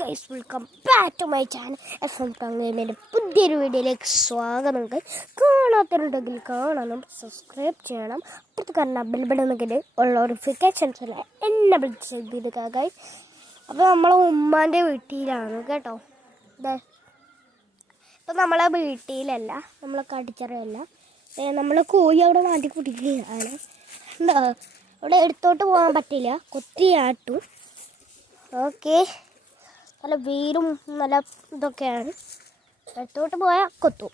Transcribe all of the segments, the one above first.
Guys welcome back to my channel. F M ടങ്ങേമിന്റെ പുതിയൊരു വീഡിയോയിലേക്ക് സ്വാഗതം ഗൈസ്. കാണാത്തവരുണ്ടെങ്കിൽ കാണണം സബ്സ്ക്രൈബ് ചെയ്യണം. അപ്പുറത്ത് കാരണം ബിൽബിടുന്നെങ്കിൽ ഉള്ള നോട്ടിഫിക്കേഷൻസ് എല്ലാം എന്നെ വിളിച്ച് ചെയ്തിരിക്കുക ഗൈസ്. അപ്പോൾ നമ്മളെ ഉമ്മാന്റെ വീട്ടിലാണ് കേട്ടോ. ഇപ്പം നമ്മളെ വീട്ടിലല്ല നമ്മളെ കടിച്ചറയല്ല. നമ്മൾ കോഴി അവിടെ മാറ്റി കുടിക്കുകയാണ്. എന്താ അവിടെ എടുത്തോട്ട് പോകാൻ പറ്റില്ല. കൊത്തിയാട്ടും. ഓക്കെ. നല്ല വെയിലും നല്ല ഇതൊക്കെയാണ്. അടുത്തോട്ട് പോയാൽ കൊത്തും.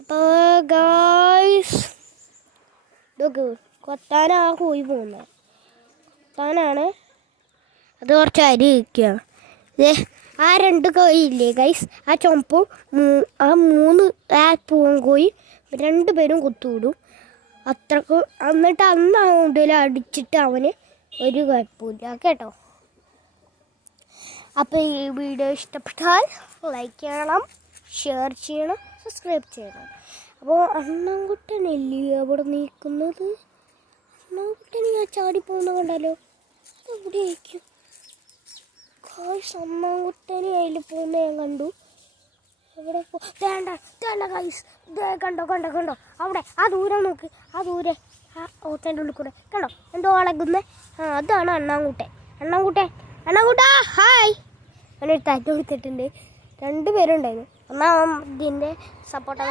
അപ്പോൾ ഗായ്സ് ഇതൊക്കെ കൊത്താനാ കോഴി പോകുന്നത് കൊത്താനാണ്. അത് കുറച്ച് അരി വയ്ക്കുക ദേ, ആ രണ്ട് കോഴി ഇല്ലേ ഗൈസ് ആ ചുമപ്പും ആ മൂന്ന് ആ പൂവൻ കോഴി രണ്ട് പേരും കൊത്തുവിടും. അത്രക്കും എന്നിട്ട് അന്ന് ആ അങ്ങോട്ടിൽ അടിച്ചിട്ട് അവന് ഒരു കുഴപ്പമില്ല. കേട്ടോ? അപ്പോൾ ഈ വീഡിയോ ഇഷ്ടപ്പെട്ടാൽ ലൈക്ക് ചെയ്യണം ഷെയർ ചെയ്യണം സബ്സ്ക്രൈബ് ചെയ്യണം. അപ്പോൾ അണ്ണൻകുട്ടനല്ലേ അവിടെ നിൽക്കുന്നത്? അണ്ണൻകുട്ടൻ ഞാൻ ചാടി പോകുന്ന കണ്ടല്ലോ. എവിടെയായിരിക്കും? കായ്സ് അണ്ണൻകുട്ടനെ അതിൽ പോകുന്ന ഞാൻ കണ്ടു. എവിടെ പോ വേണ്ട വേണ്ട ഗൈസ് കണ്ടോ കണ്ടോ കണ്ടോ. അവിടെ ആ ദൂരം നോക്ക്. ആ ദൂരെ ആ ഓട്ടന്റെ ഉള്ളിൽ കൂടെ. കണ്ടോ? എന്തോ അളകുന്നേ ആ അതാണ് അണ്ണാൻകുട്ടൻ. അണ്ണാൻകുട്ടൻ അണ്ണാൻകുട്ടാ ഹായ് അങ്ങനെ ഒരു തറ്റ് കൊടുത്തിട്ടുണ്ട്. രണ്ട് പേരുണ്ടായിരുന്നു ഒന്നാം ഇതിന്റെ സപ്പോർട്ട്